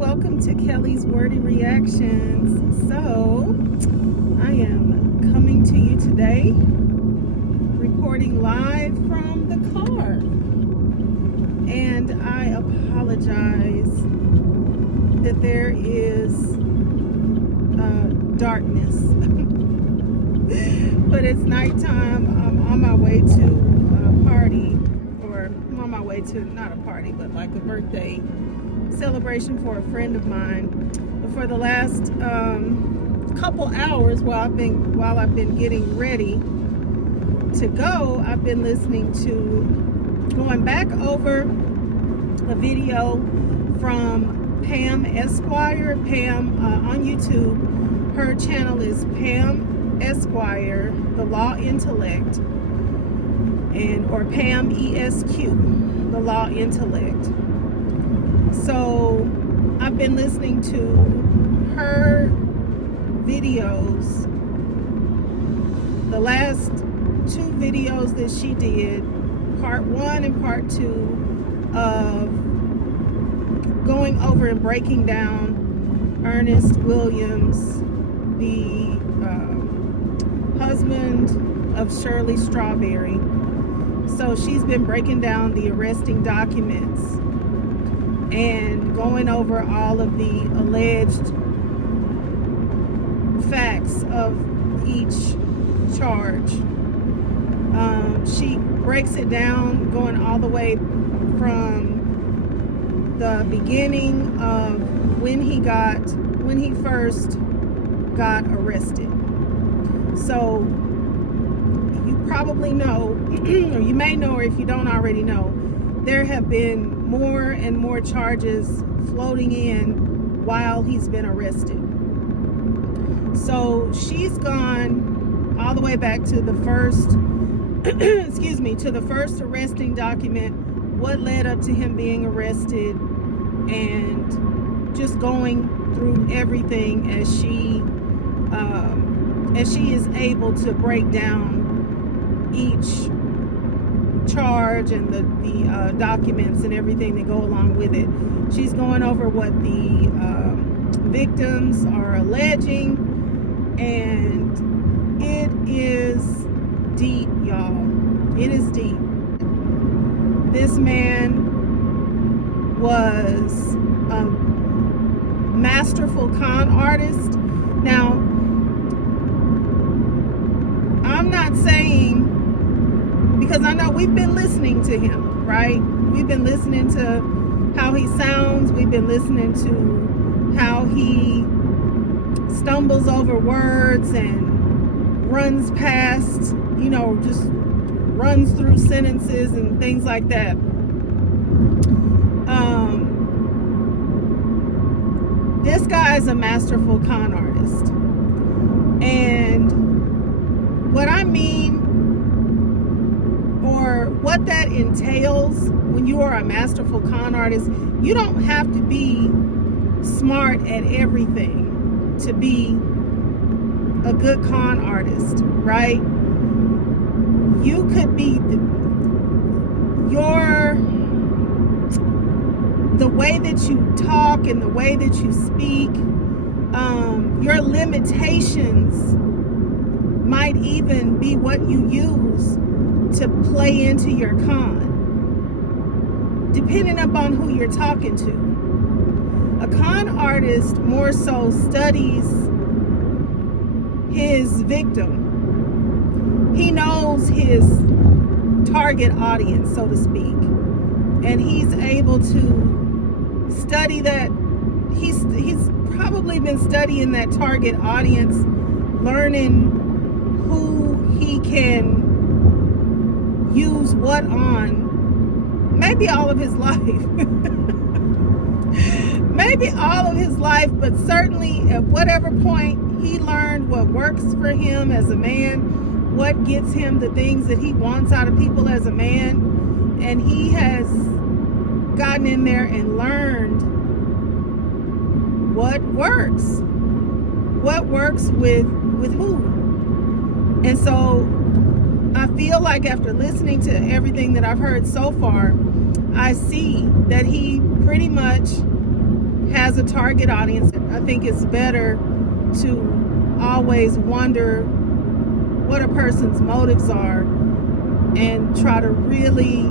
welcome to Kelly's Wordy Reactions. So, I am coming to you today, reporting live from the car. And I apologize that there is darkness. But it's nighttime. I'm on my way to a party, or I'm on my way to, not a party, but like a birthday celebration for a friend of mine. But for the last couple hours while I've been getting ready to go, I've been going back over a video from Pam ESQ. Pam on YouTube. Her channel is Pam ESQ, the Law Intellect, or Pam ESQ, the Law Intellect. So I've been listening to her videos, the last two videos that she did, part 1 and part 2, of going over and breaking down Earnest Williams, the husband of Shirley Strawberry. So she's been breaking down the arresting documents and going over all of the alleged facts of each charge. She breaks it down, going all the way from the beginning of when he first got arrested. So you probably know, or you may know, or if you don't already know, there have been more and more charges floating in while he's been arrested. So she's gone all the way back to the first to the first arresting document, what led up to him being arrested, and just going through everything as she is able to break down each charge and the documents and everything that go along with it. She's going over what the victims are alleging, and it is deep, y'all. It is deep. This man was a masterful con artist. Now, I'm not saying, because I know we've been listening to him, right? We've been listening to how he sounds. We've been listening to how he stumbles over words and runs past, just runs through sentences and things like that. This guy is a masterful con artist. And what I mean, or what that entails when you are a masterful con artist, you don't have to be smart at everything to be a good con artist, right? You could be the way that you talk and the way that you speak, your limitations might even be what you use to play into your con, depending upon who you're talking to. A con artist more so studies his victim. He knows his target audience, so to speak, and he's able to study that. He's probably been studying that target audience, learning who he can use what on, maybe all of his life. Maybe all of his life, but certainly at whatever point he learned what works for him as a man, what gets him the things that he wants out of people as a man, and he has gotten in there and learned what works with who. And so I feel like after listening to everything that I've heard so far, I see that he pretty much has a target audience. I think it's better to always wonder what a person's motives are and try to really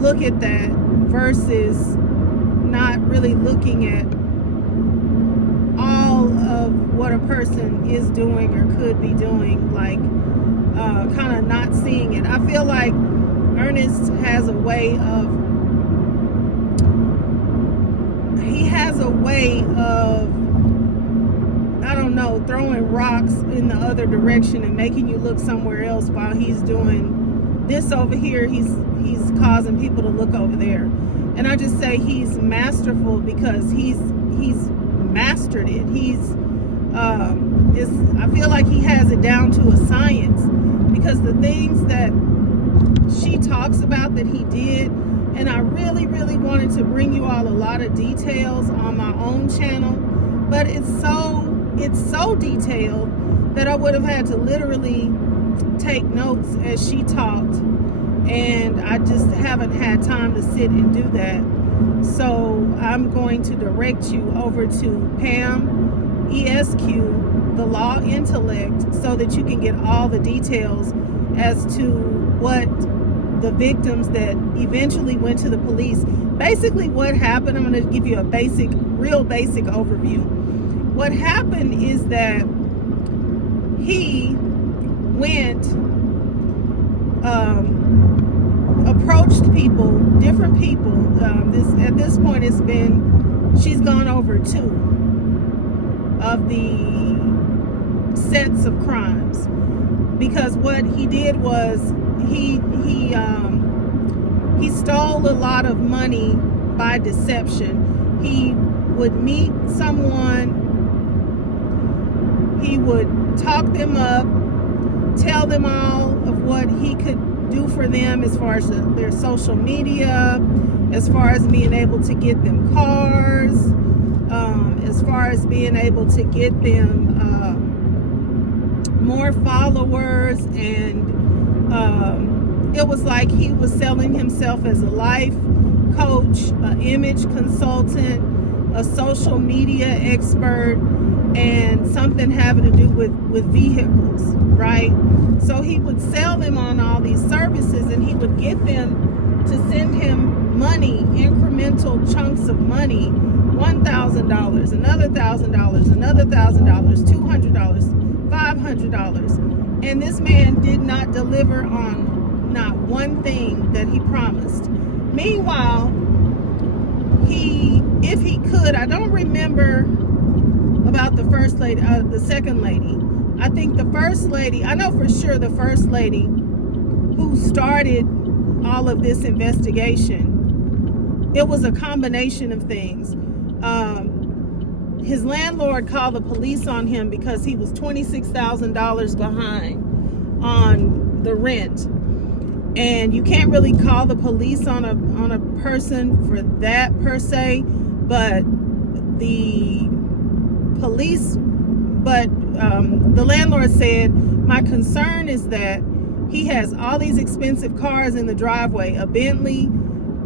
look at that versus not really looking at all of what a person is doing or could be doing, like kind of not seeing it. I feel like Ernest has a way of I don't know, throwing rocks in the other direction and making you look somewhere else while he's doing this over here. He's causing people to look over there. And I just say he's masterful because he's mastered it. I feel like he has it down to a science, because the things that she talks about that he did, and I really wanted to bring you all a lot of details on my own channel, but it's so detailed that I would have had to literally take notes as she talked, and I just haven't had time to sit and do that. So I'm going to direct you over to Pam ESQ, the Law Intellect, so that you can get all the details as to what the victims that eventually went to the police, basically what happened. I'm going to give you a real basic overview. What happened is that he went, approached people, different people. At this point, she's gone over 2 of the sets of crimes, because what he did was he stole a lot of money by deception. He would meet someone, he would talk them up, tell them all of what he could do for them as far as their social media, as far as being able to get them cars, as far as being able to get them more followers, and it was like he was selling himself as a life coach, an image consultant, a social media expert, and something having to do with vehicles, right? So he would sell them on all these services, and he would get them to send him money, incremental chunks of money, $1,000, another $1,000, another $1,000, $200, $500. And this man did not deliver on not one thing that he promised. Meanwhile, if he could, I don't remember about the first lady, the second lady. I think the first lady, I know for sure the first lady who started all of this investigation, it was a combination of things. His landlord called the police on him because he was $26,000 behind on the rent. And you can't really call the police on a person for that per se, but the landlord said, my concern is that he has all these expensive cars in the driveway, a Bentley,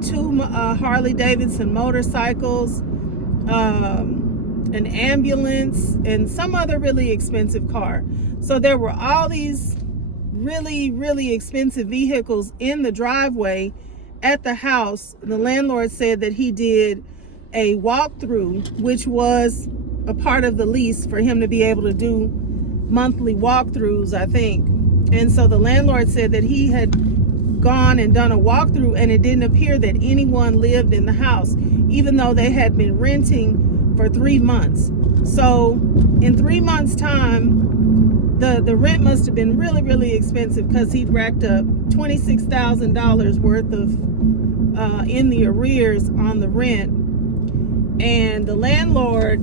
2 Harley Davidson motorcycles, an ambulance, and some other really expensive car. So there were all these really expensive vehicles in the driveway at the house. The landlord said that he did a walkthrough, which was a part of the lease for him to be able to do monthly walkthroughs, I think. And so the landlord said that he had gone and done a walkthrough, and it didn't appear that anyone lived in the house, even though they had been renting for 3 months. So in 3 months' time, the rent must have been really expensive, because he'd racked up $26,000 worth of in the arrears on the rent. And the landlord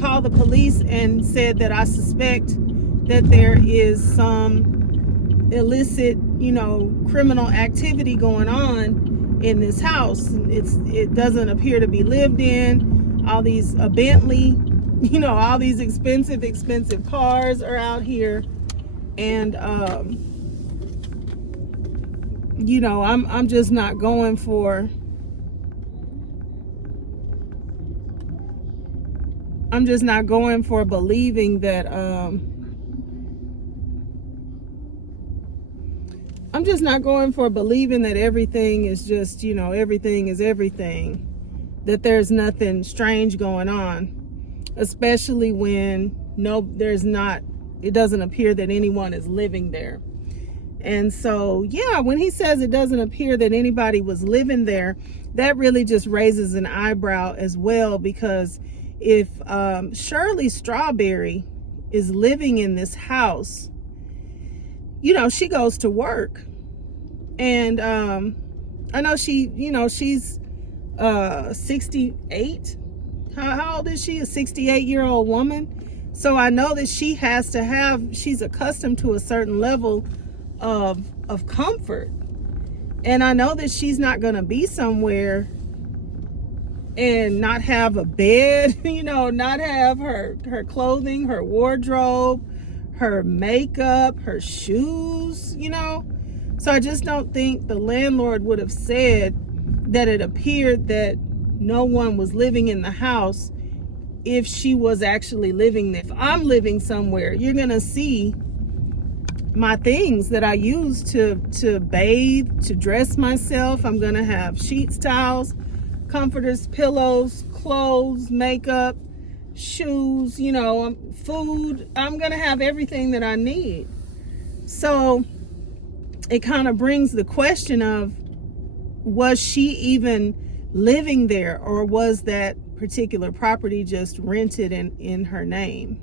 called the police and said that, I suspect that there is some illicit, criminal activity going on in this house. It doesn't appear to be lived in. All these Bentley, all these expensive cars are out here, and I'm just not going for I'm just not going for believing that I'm just not going for believing that everything is just, everything is everything, that there's nothing strange going on, especially when it doesn't appear that anyone is living there. And so, yeah, when he says it doesn't appear that anybody was living there, that really just raises an eyebrow as well, because if Shirley Strawberry is living in this house, she goes to work. And I know she's 68. How old is she? A 68-year-old woman. So I know that she's accustomed to a certain level of comfort. And I know that she's not going to be somewhere and not have a bed, not have her clothing, her wardrobe, her makeup, her shoes, So I just don't think the landlord would have said that it appeared that no one was living in the house if she was actually living there. If I'm living somewhere, you're going to see my things that I use to bathe, to dress myself. I'm going to have sheets, towels, comforters, pillows, clothes, makeup, shoes, food. I'm going to have everything that I need. So it kind of brings the question of, was she even living there, or was that particular property just rented in her name?